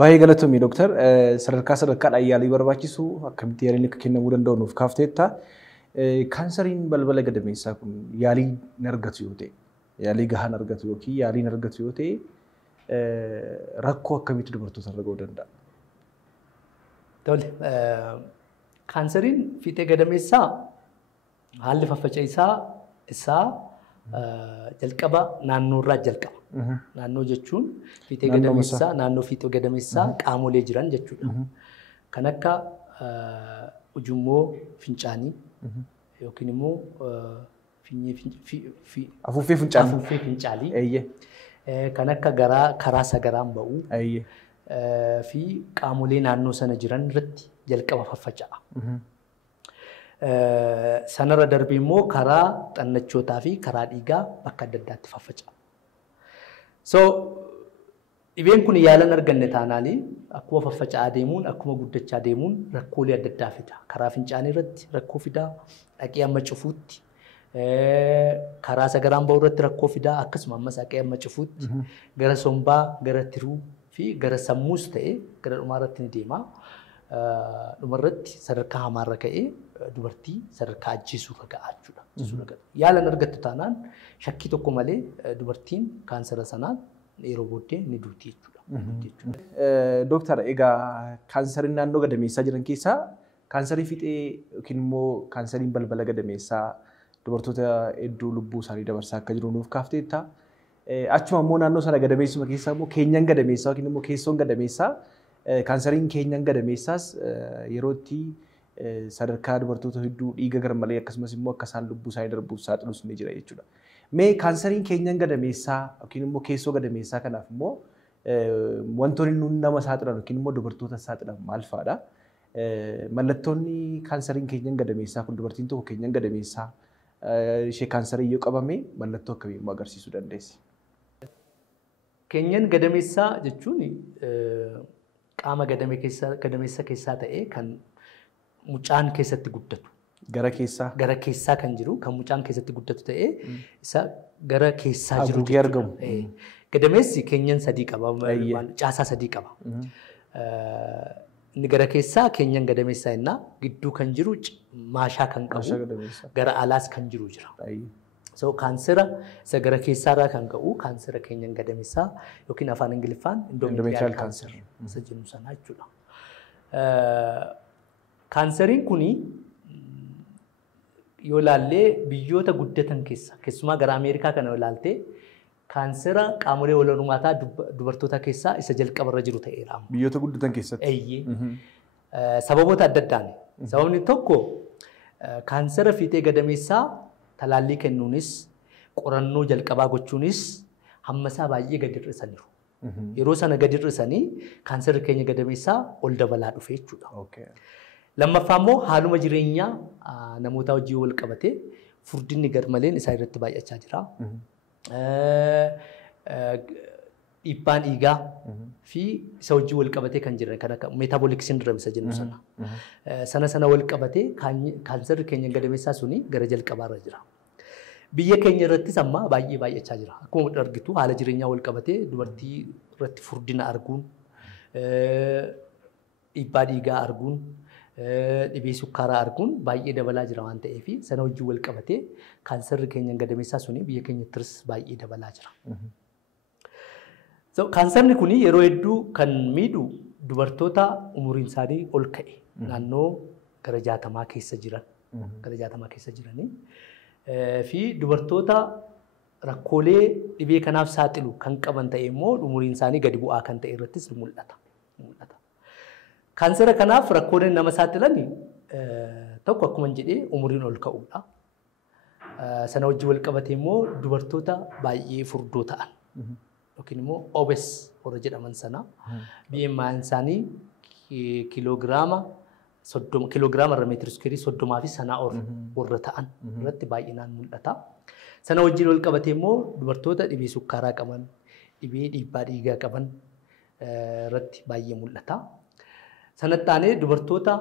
Baay'ee galatoomii Dooktar. Sadarkaadhaan yaalii barbaachisu akkamitti yaaliin akka kennamuu danda'u nuuf kaafteetta. Kaansariin balbala gadameessaa kun yaalii hin argatu yoo ta'e, yaalii gahaa hin argatu yookiin yaalii hin argatu yoo ta'e rakkoo akkamitti dubartoota irra ga'uu danda'a? Tole, kaansariin fiixee gadameessaa haalli faffaca'insaa isaa jalqaba naannoorraa jalqaba. Naannoo jechuun fiixee gadameessaa, naannoo fiixee gadameessaa qaamolee jiran jechuudha. Kan akka ujummoo fincaanii yookiin immoo afuuffee fincaalii kan akka karaa sagaraan ba'uu fi qaamolee naannoo sana jiran irratti jalqaba faffaca'a. Sanarra darbee immoo karaa xannachootaa fi karaa dhiigaa bakka adda addaatti faffaca'a. So dhibeen kun yaalan arganne taanaani akkuma faffaca'aa deemuun akkuma guddachaa deemuun rakkoolee adda addaa fida. Karaa fincaanii irratti rakkoo fidaa, dhaqee amma cufuutti, karaa sagaraan ba'u irratti rakkoo fidaa, akkasuma ammas dhaqee amma cufuutti, gara sombaa, gara tiruu fi gara sammuus ta'ee gara dhumaa irratti ni deema. Dhumarratti sadarkaa hamaarra ka'ee dubartii sadarkaa ajjeesuurra ga'a jechuudha. Yaalan argattu taanaan shakkii tokko malee dubartiin kaansara sanaan yeroo booddee ni duuti jechuudha. Dooktar, egaa kaansariin naannoo gadameessaa jiran keessaa kaansarii fiixee yookiin immoo kaansariin balbala gadameessaa dubartoota hedduu lubbuu isaanii dabarsaa akka jiru nuuf kaafteetta. Achuma immoo naannoo sana gadameessuma keessaa immoo keenyan gadameessaa yookiin immoo keessoon gadameessaa kaansariin keenyan gadameessaas yeroo itti sadarkaa dubartoota hedduu dhiiga garmalee akkasumas immoo akka isaan lubbuu isaanii darbuuf saaxilus ni jira jechuudha. Mee kaansariin keenyan gadameessaa yookiin immoo keessoo gadameessaa kanaaf immoo wantoonni nama saaxilan yookiin immoo dubartoota saaxilan maal fa'aadha? Mallattoonni kaansariin keenyan gadameessaa kun dubartiin tokko keenyan gadameessaa ishee kaansarii yoo qabame mallattoo akkamii immoo agarsiisuu dandeessi? Keenyan gadameessaa jechuun qaama gadameessa keessaa ta'ee kan mucaan keessatti guddatu. Gara keessaa kan jiru kan mucaan keessatti guddatu ta'ee isa gara keessaa jiru argamu. Gadameessi keenyan sadii qaba, caasaa sadii qaba. Inni gara keessaa keenyan gadameessaa innaa gidduu kan jiru maashaa kan qabu, gara alaas kan jiru jira. So kaansera isa gara keessaarraa kan ka'u kaansera keenyan gadameessaa yookiin afaan Ingiliffaan endometrial cancer isa jennu sana jechuudha. Kaanseriin kuni yoo ilaallee biyyoota guddatan keessa keessumaa gara Ameerikaa kana yoo ilaalte kaansera qaamolee walormaataa dubartoota keessaa isa jalqabarra jiru ta'eera. Biyyoota guddatan keessatti. Sababoota adda addaan. Sababni tokko kaansera fiixee gadameessaa talaallii kennuunis qorannoo jalqabaa gochuunis hammasaa baay'ee gadi hir'isaniiru. Yeroo sana gadi hir'isanii kaanserri keenya gadameessaa ol dabalaa dhufe jechuudha. Lammaffaa immoo haaluma jireenyaa namoota hojii wal qabatee furdinni garmaleen isaa irratti baay'achaa jira. Dhiibbaan dhiigaa fi isa hojii wal qabatee kan jiran kan akka metabolic syndrome isa jennu sana. Sana wal qabatee kaanserri keenya gadameessaa suni gara jalqabaarra jira. Biyya keenya irrattis amma baay'ee baay'achaa jira. Akkuma argitu haala jireenyaa wal qabatee dubartii irratti furdina arguun, dhiibbaa dhiigaa arguun, dhibee sukkaaraa arguun baay'ee dabalaa jira waan ta'eef sana hojii wal qabatee kaanserri keenya gadameessaa suni biyya keenyattis baay'ee dabalaa jira. Kaanserri kun yeroo hedduu kan miidhu dubartoota umuriin isaanii ol ka'e naannoo gara 60 keessa jiranii fi dubartoota rakkoolee dhibee kanaaf saaxilu kan qaban ta'e immoo umuriin isaanii gadi bu'aa kan ta'e irrattis mul'ata. Kaansera kanaaf rakkooleen nama saaxilan tokko akkuma jedhee umuriin ol ka'uudha. sana wajjin wal qabatee immoo dubartoota baay'ee furdoo ta'an yookiin immoo obes warra jedhaman sana BMI isaanii kiloogiraama irra meetira iskuweerii 30 fi sanaa ol warra ta'an irratti baay'inaan mul'ata. Sana wajjin wal qabatee immoo dubartoota dhibee sukkaaraa qaban, dhibee dhiibbaa dhiigaa qaban irratti baay'ee mul'ata. Sanatti aanee dubartoota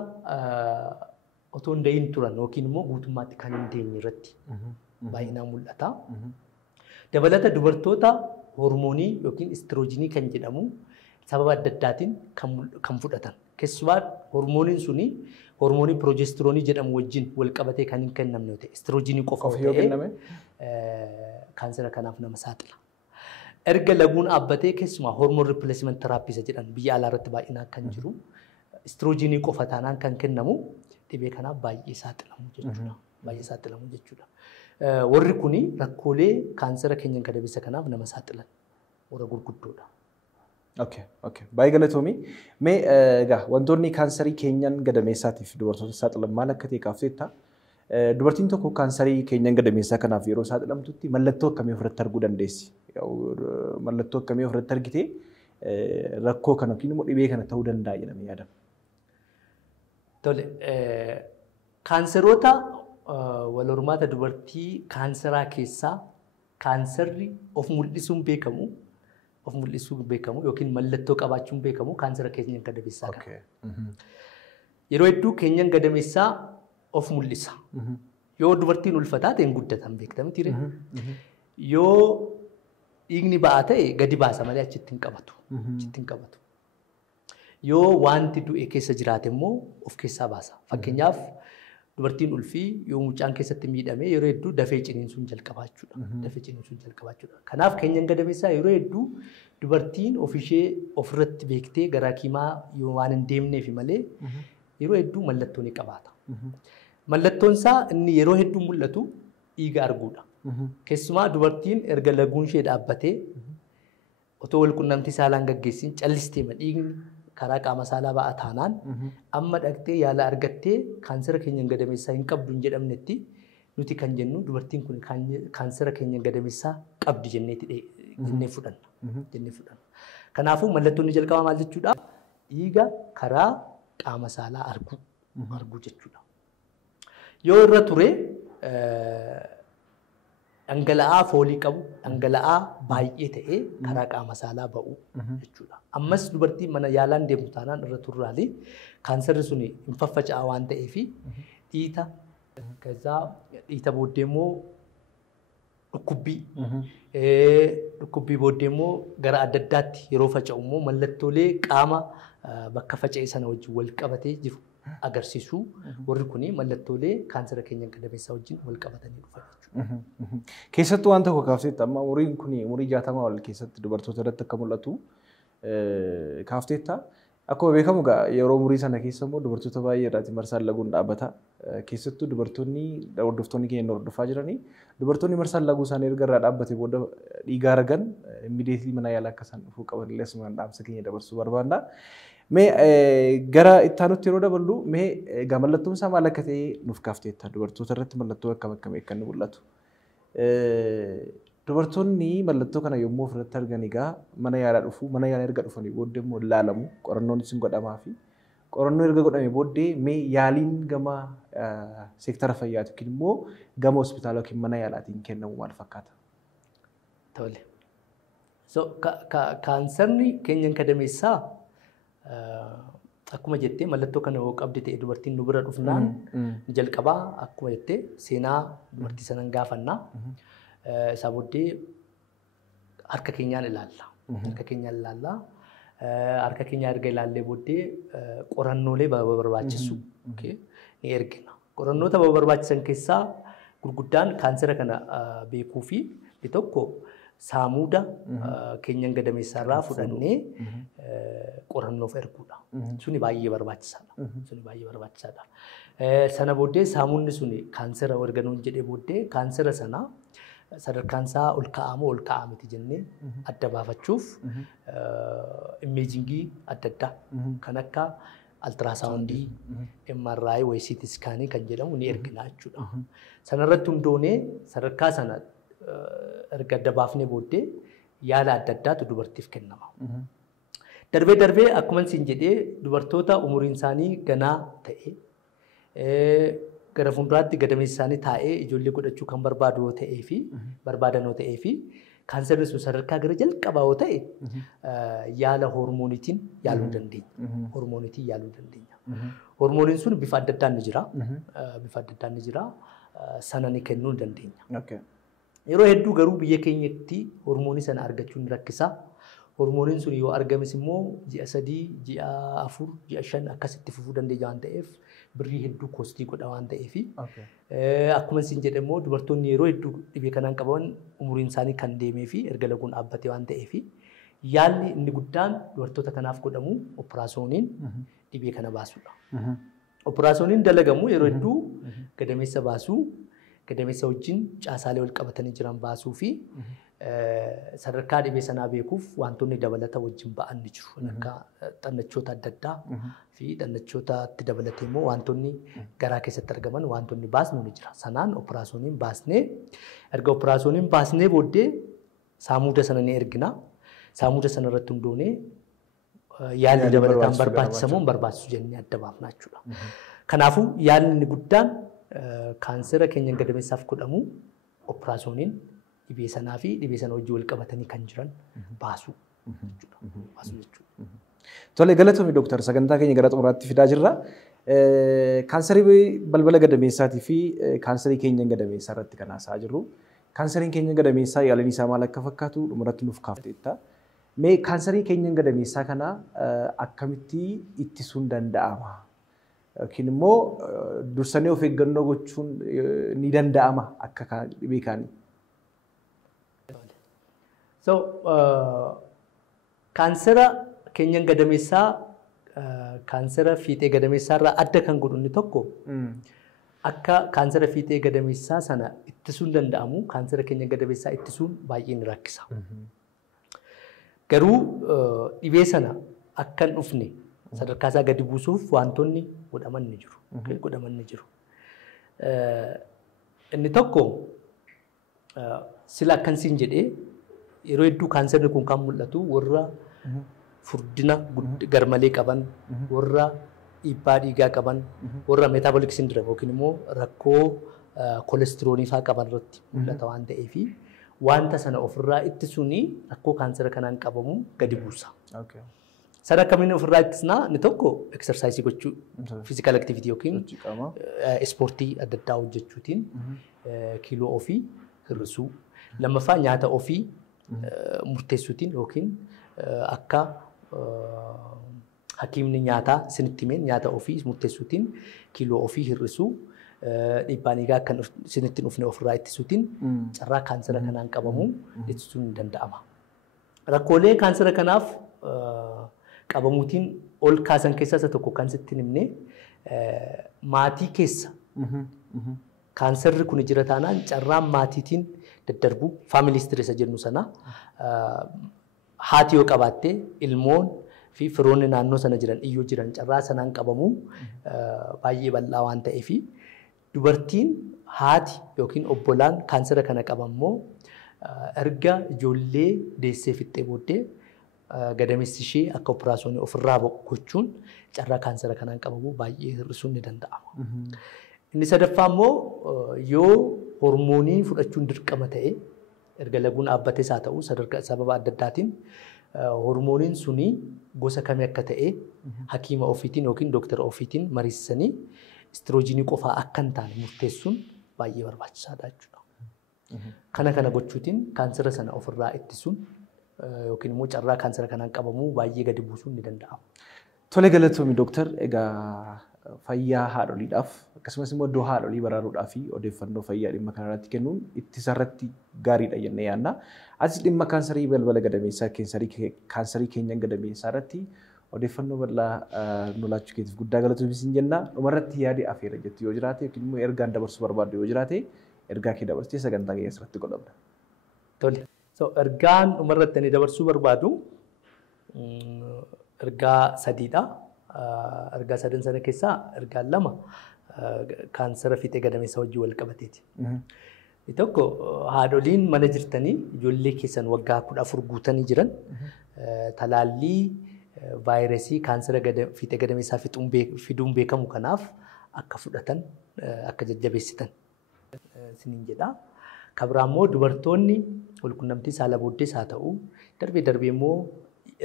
otoo hin dahin turan yookiin immoo guutummaatti kan hin deemne irratti baay'inaan mul'ata. Dabalata dubartoota hormoonii yookiin istiroojiinii kan jedhamu sababa adda addaatiin kan fudhatan. Keessumaa hormooniin suni hormoonii piroojestiroonii jedhamu wajjin wal qabatee kan hin kennamne yoo ta'e istiroojiinii qofa yoo ta'e kaansera kanaaf nama saaxila. Erga laguun dhaabbatee keessumaa hormoon ripileesiment teraapii jedhan biyya alaa irratti baay'inaan kan jiru istiroojiinii qofa taanaan kan kennamu dhibee kanaaf baay'ee saaxilamu jechuudha. Baay'ee saaxilamu jechuudha. Warri kuni rakkoolee kaansera keenyan gadameessa kanaaf nama saaxilan warra gurguddoodha. Okay. Baay'ee galatoomii. Mee egaa wantoonni kaansarii keenyan gadameessaatiif dubartoota saaxilan maal akka ta'e kaafteetta? Dubartiin tokko kaansarii keenyan gadameessaa kanaaf yeroo saaxilamtutti mallattoo akkamii ofirratti arguu dandeessi? Mallattoo akkamii ofirratti argitee rakkoo kana yookiin immoo dhibee kana ta'uu danda'a jedhamee yaadama? Tole, kaanseroota wal hormaata dubartii kaanseraa keessaa kaanserri of mul'isuun beekamu yookiin mallattoo qabaachuun beekamu kaansera keenyan gadameessaa kana. Yeroo hedduu keenyan gadameessaa of mul'isa. Yoo dubartiin ulfataa ta'e hin guddatan beektamti ture. Yoo dhiigni ba'aa ta'e gadi baasa malee achitti hin qabatu. Yoo wanti du'e keessa jiraate immoo of keessaa baasa. Fakkeenyaaf dubartiin ulfii yoo mucaan keessatti miidhame yeroo hedduu dafee ciniinsuun jalqabaachuudha. Kanaaf keenyan gadameessaa yeroo hedduu dubartiin ofishee ofirratti beektee gara hakiimaa yoo waan hin deemneef malee yeroo hedduu mallattoo ni qabaata. Mallattoon isaa inni yeroo hedduu mul'atu dhiiga arguudha. Keessumaa dubartiin erga laguun ishee dhaabbatee otoo wal qunnamtii saalaan gaggeessin callistee dhiigni karaa qaama saalaa ba'aa taanaan amma dhaqxee yaala argattee kaansera keenyan gadameessaa hin qabdu hin jedhamnetti nuti kan jennu dubartiin kun kaansera keenyan gadameessaa qabdi jennee fudhanna. Kanaafuu mallattoon jalqabaa maal jechuudha? Dhiiga karaa qaama saalaa arguu jechuudha. Yoo irra ture dhangala'aa foolii qabu, dhangala'aa baay'ee ta'ee karaa qaama saalaa ba'u jechuudha. Ammas dubartiin mana yaalaan deemtu taanaan irra turraalee kaanserri sun hin faffaca'a waan ta'eef dhiita booddee immoo dhukkubbii booddee immoo gara adda addaatti yeroo faca'u immoo mallattoolee qaama bakka faca'e sana wajjin wal qabatee jiru agarsiisu. Warri kuni mallattoolee kaansera keenyan gadameessaa wajjin wal qabatanii dhufan jechuudha. Keessattuu waan tokko kaafteetta amma umuriin kun umurii 60 ol keessatti dubartoota irratti akka mul'atu kaafteetta. Akkuma beekamu yeroo umurii sana keessa immoo dubartoota baay'ee irratti marsaan laguun dhaabbata. Keessattuu dubartoonni hordoftoonni keenya hordofaa jiranii dubartoonni marsaan laguu isaanii erga irraa dhaabbate booda dhiiga argan immiidiyeetlii mana yaalaa akka isaan dhufuu qaban illee asumaan dhaamsa keenya dabarsuu barbaanna. Mee gara ittaanutti yeroo daballu mee mallattoon isaa maal akka ta'e nuuf kaafteetta dubartoota irratti mallattoo akkamii akka inni mul'atu. Dubartoonni mallattoo kana yommuu ofirratti argan egaa mana yaalaa dhufu mana yaalaa erga dhufanii booddee immoo ilaalamu qorannoon isin godhamaa fi qorannoo erga godhamee booddee mee yaaliin gama seektara fayyaati yookiin immoo gama hospitaala yookiin mana yaalaatiin kennamu maal fakkaata? Tole. Kaanserni keenyan gadameessaa akkuma jettee mallattoo kana yoo qabdi ta'e dubartiin nu bira dhufnaan jalqabaa akkuma jettee seenaa dubartii sanan gaafannaa. Isaa booddee harka keenyaan ilaalla. Harka keenya erga ilaallee booddee qorannoolee barbaachisu ni ergina. Qorannoota barbaachisan keessaa gurguddaan kaansera kana beekuu fi tokko saamuuda keenyan gadameessaa irraa fudhannee qorannoof erguudha. Suni baay'ee barbaachisaadha. Sana booddee saamuunni suni kaansera erga nuun jedhee booddee kaansera sana sadarkaan isaa ol ka'aa moo ol ka'aa miti jennee adda baafachuuf imeejingii adda addaa kan akka altiraasaawundii, MRI, CT scaanii kan jedhamu ni ergina jechuudha. Sanarratti hundoonee sadarkaa sana erga adda baafnee booddee yaala adda addaatu dubartiif kennama. Darbee akkuma isin jedhee dubartoota umuriin isaanii ganaa ta'e gara fuulduraatti gadameessi isaanii taa'ee ijoollee godhachuu kan barbaadu yoo ta'ee fi barbaadan yoo ta'ee fi kaanserri sun sadarkaa gara jalqabaa yoo ta'e yaala hormooniitiin yaaluu dandeenya. Hormooniitiin yaaluu dandeenya. Hormooniin sun bifa adda addaan ni jira. Bifa adda addaan ni jira. Sana ni kennuu ni dandeenya. Yeroo hedduu garuu biyya keenyatti hormoonii sana argachuun ni rakkisa. Hormooniin sun yoo argames immoo ji'a 3, ji'a 4, ji'a 5 akkasitti fufuu dandeenya waan ta'eef birrii hedduu koostii godha waan ta'eef akkuma isin jedhe immoo dubartoonni yeroo hedduu dhibee kanaan qabaman umuriin isaanii kan deemee fi erga laguun dhaabbatee waan ta'eef yaalli inni guddaan dubartoota kanaaf godhamu operaasyooniin dhibee kana baasuudha. Operaasyooniin dalagamu yeroo hedduu gadameessa baasuu, gadameessa wajjin caasaalee wal qabatanii jiran baasuu fi sadarkaa dhibee sanaa beekuuf wantoonni dabalata wajjin ba'an ni jiru. Akka xannachoota adda addaa fi xannachootatti dabalatee immoo wantoonni garaa keessatti argaman wantoonni baasnu ni jira. Sanaan operaasyooniin baasnee erga operaasyooniin baasnee booddee saamuuda sana ni ergina. Saamuuda sana irratti hundoonee yaalli dabalataan barbaachisamoo barbaachisu jennee adda baafna jechuudha. Kanaafuu yaalli inni guddaan kaansera keenyan gadameessaaf godhamu operaasyooniin dhibee sanaa fi dhibee sana wajjin wal qabatanii kan jiran baasuu jechuudha. Tole galatoomii Dooktar sagantaa keenya gara xumuraatti fidaa jirra. Kaanserii balbala gadameessaatii fi kaanserii keenyan gadameessaa irratti kan haasa'aa jirru. Kaanseriin keenyan gadameessaa yaaliin isaa maal akka fakkaatu dhumarratti nuuf kaafteetta. Mee kaanserii keenyan gadameessaa kana akkamitti ittisuun danda'ama? Yookiin immoo dursanii of eeggannoo gochuun ni danda'ama akka dhibee kaanii? Kaansera keenyan gadameessaa kaansera fiixee gadameessaa irraa adda kan godhu inni tokko akka kaansera fiixee gadameessaa sana ittisuun danda'amu kaansera keenyan gadameessaa ittisuun baay'ee ni rakkisa. Garuu dhibee sana akka hin dhufne sadarkaa isaa gadi buusuuf wantoonni godhaman ni jiru. Godhaman ni jiru. Inni tokko sila akkansiin jedhee yeroo hedduu kaanserri kun kan mul'atu warra furdina garmalee qaban, warra dhiibbaa dhiigaa qaban, warra metabolic syndrome yookiin immoo rakkoo kolestiroolii fa'aa qaban irratti mul'ata waan ta'eef wanta sana ofirraa ittisuun rakkoo kaansera kanaan qabamu gadi buusa. Sana akkamiin ofirraa ittisnaa inni tokko exersaayisii gochuu, physical activity yookiin ispoortii adda addaa hojjechuutiin kiiloo ofii hir'isuu. Lammaffaa nyaata ofii murteessuutiin yookiin akka hakiimni nyaataa isinitti himeen nyaata ofii murteessuutiin kiiloo ofii hir'isuu dhiibbaan dhiigaa akka isinitti hin dhufne ofirraa ittisuutiin carraa kaansera kanaan qabamu ittisuun ni danda'ama. Rakkoolee kaansera kanaaf qabamuutiin ol kaasan keessaa isa tokko kan sitti himne maatii keessa kaanserri kun jira taanaan carraan maatiitiin daddarbu faamilii stresa jennu sana haati yoo qabaatte ilmoon fi firoonni naannoo sana jiran iyyoo jiran carraa sanaan qabamu baay'ee bal'aa waan ta'eef dubartiin haati yookiin obbolaan kaansera kana qabammoo erga ijoollee deessee fixxee booddee gadameessi ishee akka operaasyoonii ofirraa gochuun carraa kaansera kanaan qabamu baay'ee hir'isuun ni danda'ama. Inni sadaffaa immoo yoo hormoonii fudhachuun dirqama ta'e erga laguun dhaabbates haa ta'u sababa adda addaatiin hormooniin suni gosa kamii akka ta'e hakiima ofiitiin yookiin dooktara ofiitiin mariisisanii istiroojiinii qofaa akka hin taane murteessuun baay'ee barbaachisaadha jechuudha. Kana gochuutiin kaansera sana ofirraa ittisuun yookiin immoo carraa kaansera kanaan qabamuu baay'ee gadi buusuun ni danda'ama. Tole galatoomii dooktar egaa fayyaa haadholiidhaaf akkasumas immoo iddoo haadholii baraaruudhaaf odeeffannoo fayyaa dhimma kanarratti kennuun ittisarratti gaariidha jennee yaadna. Atis dhimma kaanserii balbala gadameessaa kaanserii keenyan gadameessaa irratti odeeffannoo bal'aa nu laachuu keetiif guddaa galatoomii siin jenna. Dhumarratti yaadi afeera jettu yoo jiraate yookiin immoo ergaan dabarsuu barbaaddu yoo jiraate ergaa kee dabarsitee sagantaa keenya asirratti godhamna. Tole. Ergaan dhumarratti ani dabarsuu barbaadu ergaa sadiidha. ergaa sadan sana keessaa ergaan lama kaansara fiixee gadameessaa wajjin wal qabateeti. Tokko haadholiin mana jirtanii ijoollee keessan waggaa 14 guutanii jiran talaallii vaayirasii kaansara fiixee gadameessaa fiduun beekamu kanaaf akka fudhatan akka jajjabeessitan isiniin jedha. Kabiraan immoo dubartoonni walqunnamtii saala booddees haa ta'u darbee immoo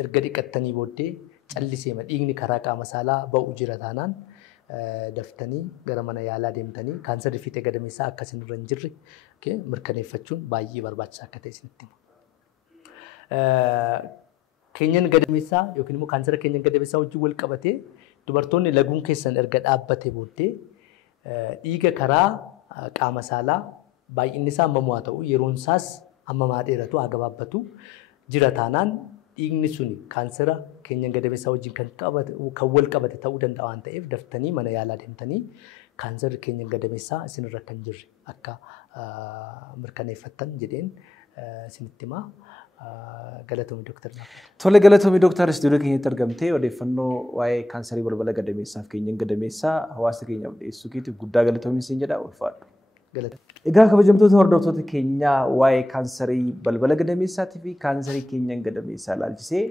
erga dhiqattanii booddee calliseema dhiigni karaa qaama saalaa ba'u jira taanaan daftanii gara mana yaalaa deemtanii kaansarri fiixee gadameessaa akka isinirra hin jirre mirkaneeffachuun baay'ee barbaachisaa akka ta'e isinitti hima. Keenyan gadameessaa yookiin immoo kaansara keenyan gadameessaa wajjin wal qabatee dubartoonni laguun keessan erga dhaabbate booddee dhiiga karaa qaama saalaa baay'inni isaa hammam haa ta'u yeroon isaas hammam haa dheeratu haa gabaabbatu jira taanaan dhiigni suni kaansara keenyan gadameessaa wajjin kan wal qabate ta'uu danda'a waan ta'eef daftanii mana yaalaa deemtanii kaansarri keenyan gadameessaa isinirra kan jirre akka mirkaneeffattan jedheen isinitti himaa. Galatoomii Dooktar. Tole galatoomii Dooktar istuudiyoo keenyatti argamtee odeeffannoo waa'ee kaansarii balbala gadameessaaf keenyan gadameessaa hawaasa keenyaaf dhiyeessuu keetiif guddaa galatoomii siin jedha ulfaadhu. Egaa kabajamtoota hordoftoota keenyaa waa'ee kaansarii balbala gadameessaatii fi kaansarii keenyan gadameessaa ilaalchisee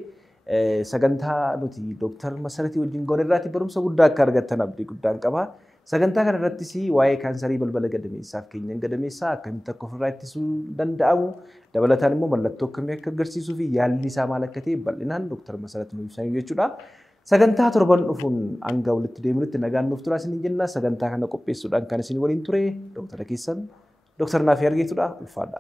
sagantaa nuti Dooktar Masaratii wajjin goone irraatti barumsa guddaa akka argattan abdii guddaan qaba. Sagantaa kana irrattis waa'ee kaansarii balbala gadameessaaf keenyan gadameessaa akkamitti akka ofirraa ittisuu danda'amu dabalataan immoo mallattoo akkamii akka agarsiisuu fi yaalli isaa maal akka ta'e bal'inaan Dooktar Masaratii nuuf ibsanii jechuudha. Sagantaa torban dhufuun hanga walitti deemnutti nagaan nuuf turaa isiniin jenna. Sagantaa kana qopheessuudhaan kan isin waliin ture Dooktara keessan Dooktar Naafii Argeetudha. Ulfaadha.